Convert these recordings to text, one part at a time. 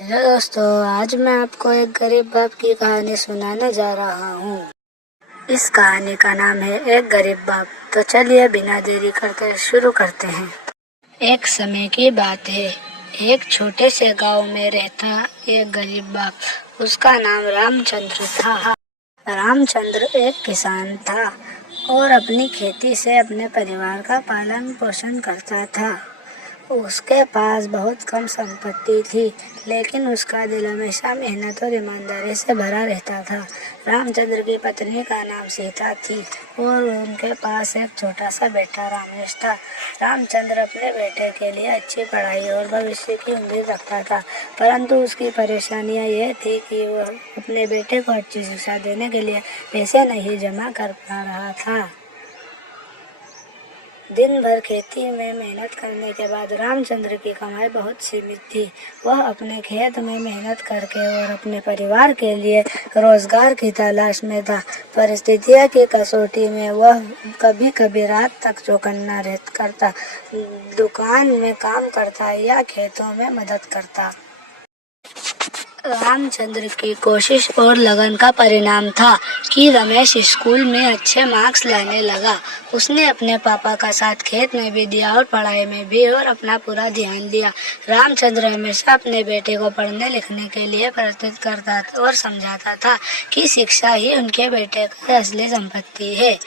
Hello दोस्तों, आज मैं आपको एक गरीब बाप की कहानी सुनाने जा रहा हूँ। इस कहानी का नाम है एक गरीब बाप। तो चलिए बिना देरी करके शुरू करते हैं। एक समय की बात है, एक छोटे से गांव में रहता एक गरीब बाप। उसका नाम रामचंद्र था। रामचंद्र एक किसान था और अपनी खेती से अपने परिवार का पालन पोषण करता था। उसके पास बहुत कम संपत्ति थी, लेकिन उसका दिल हमेशा मेहनत और ईमानदारी से भरा रहता था। रामचंद्र की पत्नी का नाम सीता थी और उनके पास एक छोटा सा बेटा रमेश था। रामचंद्र अपने बेटे के लिए अच्छी पढ़ाई और भविष्य की उम्मीद रखता था, परंतु उसकी परेशानियां यह थी कि वह अपने बेटे को अच्छी शिक्षा देने के लिए पैसे नहीं जमा कर पा रहा था। दिन भर खेती में मेहनत करने के बाद रामचंद्र की कमाई बहुत सीमित थी। वह अपने खेत में मेहनत करके और अपने परिवार के लिए रोजगार की तलाश में था। परिस्थितियों की कसौटी में वह कभी कभी रात तक चौकन्ना करता, दुकान में काम करता या खेतों में मदद करता। रामचंद्र की कोशिश और लगन का परिणाम था कि रमेश स्कूल में अच्छे मार्क्स लाने लगा। उसने अपने पापा का साथ खेत में भी दिया और पढ़ाई में भी और अपना पूरा ध्यान दिया। रामचंद्र हमेशा अपने बेटे को पढ़ने लिखने के लिए प्रेरित करता था और समझाता था कि शिक्षा ही उनके बेटे की असली संपत्ति है।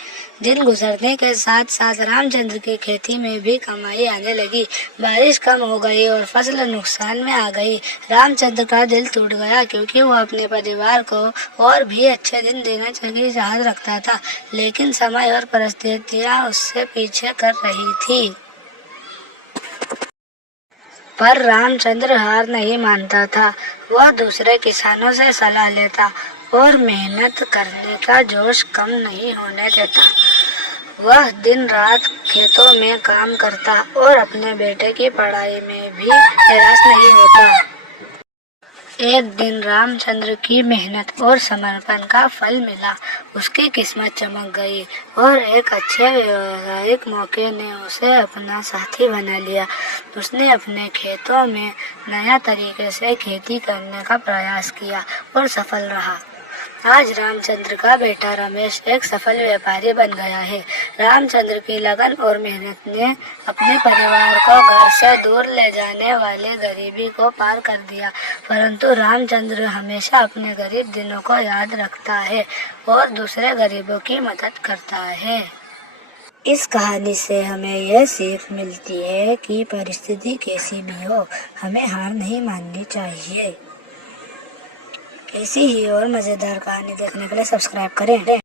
दिन गुजरने के साथ साथ रामचंद्र की खेती में भी कमाई आने लगी। बारिश कम हो गई और फसल नुकसान में आ गई। रामचंद्र का दिल टूट गया, क्योंकि वो अपने परिवार को और भी अच्छे दिन देने की चाहत रखता था, लेकिन समय और परिस्थितियां उससे पीछे कर रही थी। पर रामचंद्र हार नहीं मानता था। वह दूसरे किसानों से सलाह लेता और मेहनत करने का जोश कम नहीं होने देता। वह दिन रात खेतों में काम करता और अपने बेटे की पढ़ाई में भी निराश नहीं होता। एक दिन रामचंद्र की मेहनत और समर्पण का फल मिला। उसकी किस्मत चमक गई और एक अच्छे व्यावसायिक मौके ने उसे अपना साथी बना लिया। उसने अपने खेतों में नया तरीके से खेती करने का प्रयास किया और सफल रहा। आज रामचंद्र का बेटा रमेश एक सफल व्यापारी बन गया है। रामचंद्र की लगन और मेहनत ने अपने परिवार को घर से दूर ले जाने वाले गरीबी को पार कर दिया, परंतु रामचंद्र हमेशा अपने गरीब दिनों को याद रखता है और दूसरे गरीबों की मदद करता है। इस कहानी से हमें यह सीख मिलती है कि परिस्थिति कैसी भी हो, हमें हार नहीं माननी चाहिए। ऐसी ही और मज़ेदार कहानी देखने के लिए सब्सक्राइब करें।